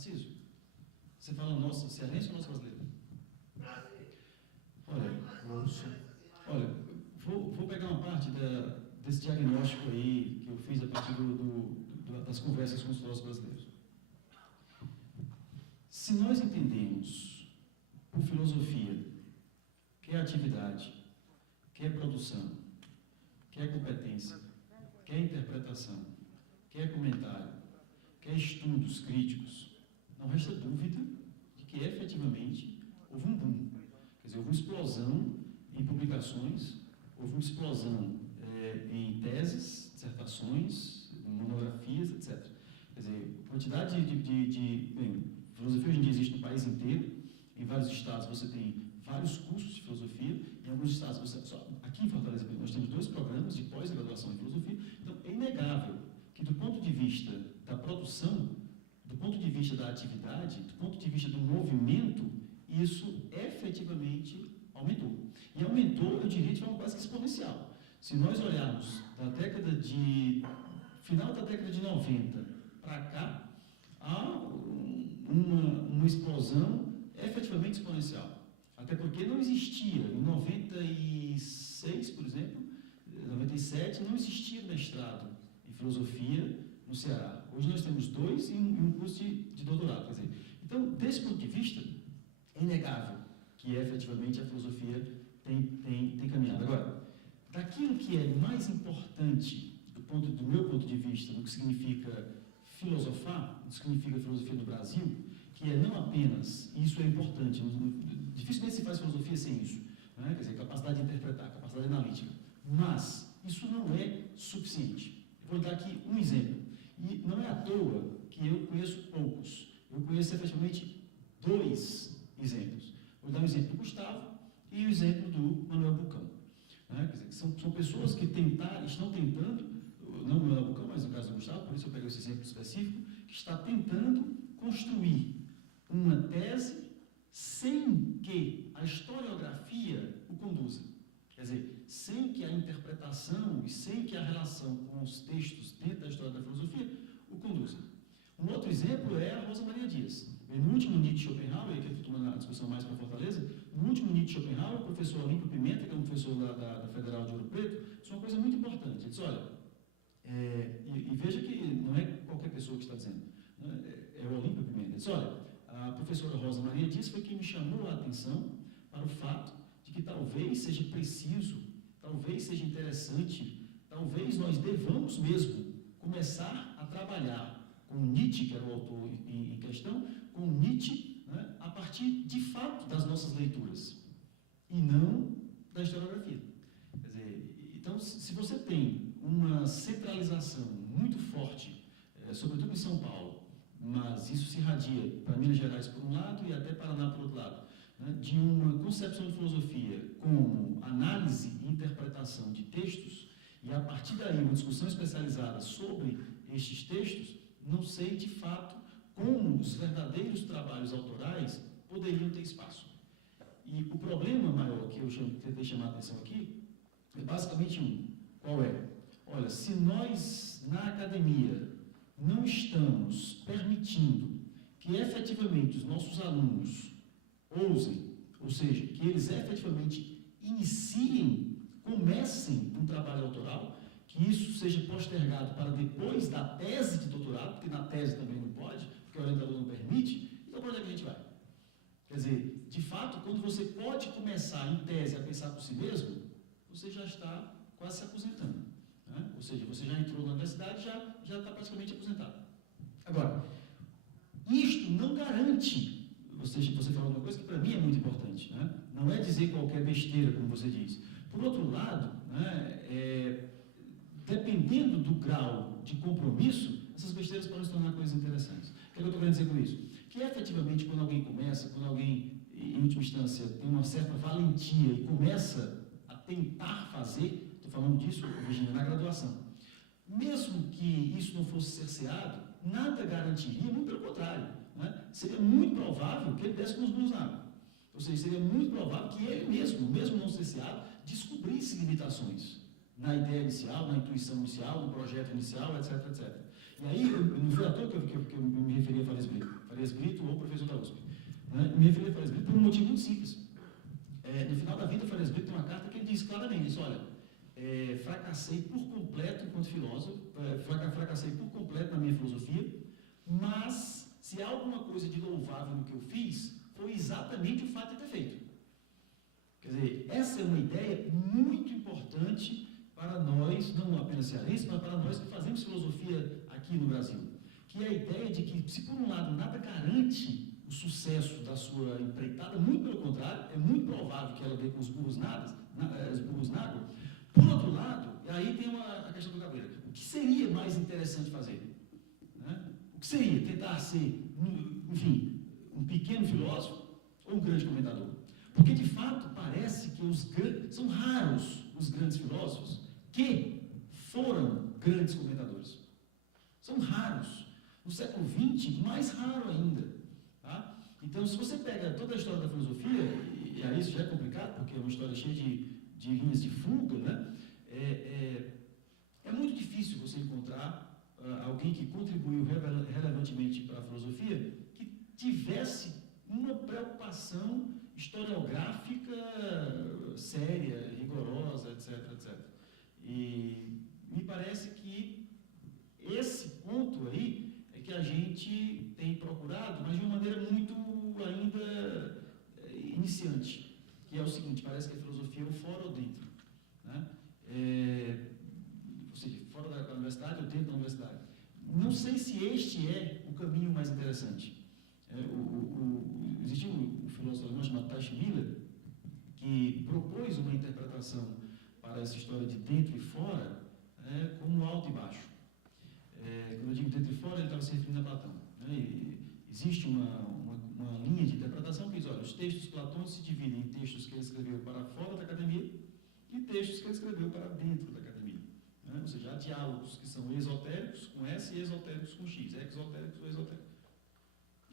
Tarcísio, você fala nosso cearense ou nosso brasileiro? Brasileiro. Olha, vou pegar uma parte desse diagnóstico aí que eu fiz a partir das conversas com os filósofos brasileiros. Se nós entendemos por filosofia que é atividade, que é produção, que é competência, que é interpretação, que é comentário, que é estudos críticos, não resta dúvida de que efetivamente houve um boom. Quer dizer, houve uma explosão em publicações, houve uma explosão em teses, dissertações, monografias, etc. Quer dizer, a quantidade bem, filosofia hoje em dia existe no país inteiro. Em vários estados você tem vários cursos de filosofia. Em alguns estados, aqui em Fortaleza, nós temos 2 programas de pós-graduação em filosofia. Então, é inegável que, do ponto de vista da produção, do ponto de vista da atividade, do ponto de vista do movimento, isso efetivamente aumentou. E aumentou, eu diria, de forma quase que exponencial. Se nós olharmos final da década de 90 para cá, há uma explosão efetivamente exponencial. Até porque não existia, em 96, por exemplo, 97, não existia mestrado em filosofia no Ceará. Hoje nós temos 2 e um curso de doutorado. Quer dizer, então, desse ponto de vista, é inegável que efetivamente a filosofia tem caminhado. Agora, daquilo que é mais importante do meu ponto de vista, no que significa filosofar, no que significa filosofia no Brasil, que é não apenas, e isso é importante, dificilmente se faz filosofia sem isso, né? Quer dizer, capacidade de interpretar, capacidade analítica, mas isso não é suficiente. Eu vou dar aqui um exemplo, e não é à toa que eu conheço poucos, eu conheço efetivamente 2 exemplos. Vou dar o exemplo do Gustavo e o exemplo do Manuel Bucão. Né? Quer dizer, que são pessoas que estão tentando, não o Manuel Bucão, mas no caso do Gustavo, por isso eu peguei esse exemplo específico, que está tentando construir uma tese sem que a historiografia o conduza. Quer dizer, sem que a interpretação e sem que a relação com os textos dentro da história da filosofia o conduza. Um outro exemplo é a Rosa Maria Dias. No último Nietzsche Schopenhauer, que eu estou tomando a discussão mais para Fortaleza, no último Nietzsche Schopenhauer, o professor Olímpio Pimenta, que é um professor da Federal de Ouro Preto, disse uma coisa muito importante. Ele disse, olha, e veja que não é qualquer pessoa que está dizendo, né? É o Olímpio Pimenta. Ele disse, olha, a professora Rosa Maria Dias foi quem me chamou a atenção para o fato de que talvez seja preciso, talvez seja interessante, talvez nós devamos mesmo começar a trabalhar com Nietzsche, que era o autor em questão, com Nietzsche, né, a partir, de fato, das nossas leituras, e não da historiografia. Quer dizer, então, se você tem uma centralização muito forte, sobretudo em São Paulo, mas isso se irradia para Minas Gerais por um lado e até Paraná por outro lado, né, de uma concepção de filosofia como análise e interpretação de textos, e a partir daí uma discussão especializada sobre estes textos, não sei de fato como os verdadeiros trabalhos autorais poderiam ter espaço. E o problema maior que eu tentei chamar a atenção aqui é basicamente um. Qual é? Olha, se nós na academia não estamos permitindo que efetivamente os nossos alunos ousem, ou seja, que eles efetivamente comecem um trabalho autoral, que isso seja postergado para depois da tese de doutorado, porque na tese também não pode, porque o orientador não permite, então para onde é que a gente vai? Quer dizer, de fato, quando você pode começar em tese a pensar por si mesmo, você já está quase se aposentando. Né? Ou seja, você já entrou na universidade e já está praticamente aposentado. Agora, isto não garante, você falou uma coisa que para mim é muito importante, né? Não é dizer qualquer besteira, como você diz. Por outro lado, né, dependendo do grau de compromisso, essas besteiras podem se tornar coisas interessantes. O que eu estou querendo dizer com isso? Que efetivamente, quando alguém começa, quando alguém, em última instância, tem uma certa valentia e começa a tentar fazer, estou falando disso, Virginia, na graduação, mesmo que isso não fosse cerceado, nada garantiria, muito pelo contrário, né? Seria muito provável que ele desse com os burros na água. Ou seja, seria muito provável que ele mesmo não cerceado, descobrisse limitações na ideia inicial, na intuição inicial, no projeto inicial, etc, etc. E aí, não foi à toa que eu me referi a Fares Farias Brito ou professor da USP. Né? Me referi a Farias Brito por um motivo muito simples. No final da vida, Farias Brito tem uma carta que ele diz claramente, diz, olha, fracassei por completo enquanto filósofo, fracassei por completo na minha filosofia, mas se há alguma coisa de louvável no que eu fiz, foi exatamente o fato de ter feito. Quer dizer, essa é uma ideia muito importante para nós, não apenas cearenses, mas para nós que fazemos filosofia aqui no Brasil, que é a ideia de que, se por um lado nada garante o sucesso da sua empreitada, muito pelo contrário, é muito provável que ela dê com os burros na água. Por outro lado, aí tem a questão do Capoeira. O que seria mais interessante fazer? Né? O que seria tentar ser, enfim, um pequeno filósofo ou um grande comentador? Porque, de fato, parece que são raros os grandes filósofos que foram grandes comentadores. São raros. No século XX, mais raro ainda. Tá? Então, se você pega toda a história da filosofia, e aí isso já é complicado, porque é uma história cheia de linhas de fuga, né? É muito difícil você encontrar alguém que contribuiu relevantemente para a filosofia que tivesse uma preocupação historiográfica séria, rigorosa, etc, etc. E me parece que esse ponto aí é que a gente tem procurado, mas de uma maneira muito ainda iniciante, que é o seguinte, parece que a filosofia é o fora ou dentro, né? Ou seja, fora da universidade ou dentro da universidade. Não sei se este é o caminho mais interessante. Existiu um filósofo alemão chamado Teichmüller, que propôs uma interpretação para essa história de dentro e fora, como alto e baixo. Quando eu digo dentro e fora, ele estava se referindo a Platão. Né? Existe uma linha de interpretação que diz, olha, os textos platônicos se dividem em textos que ele escreveu para fora da academia e textos que ele escreveu para dentro da academia. Né? Ou seja, há diálogos que são esotéricos com S e esotéricos com X, exotéricos ou esotéricos.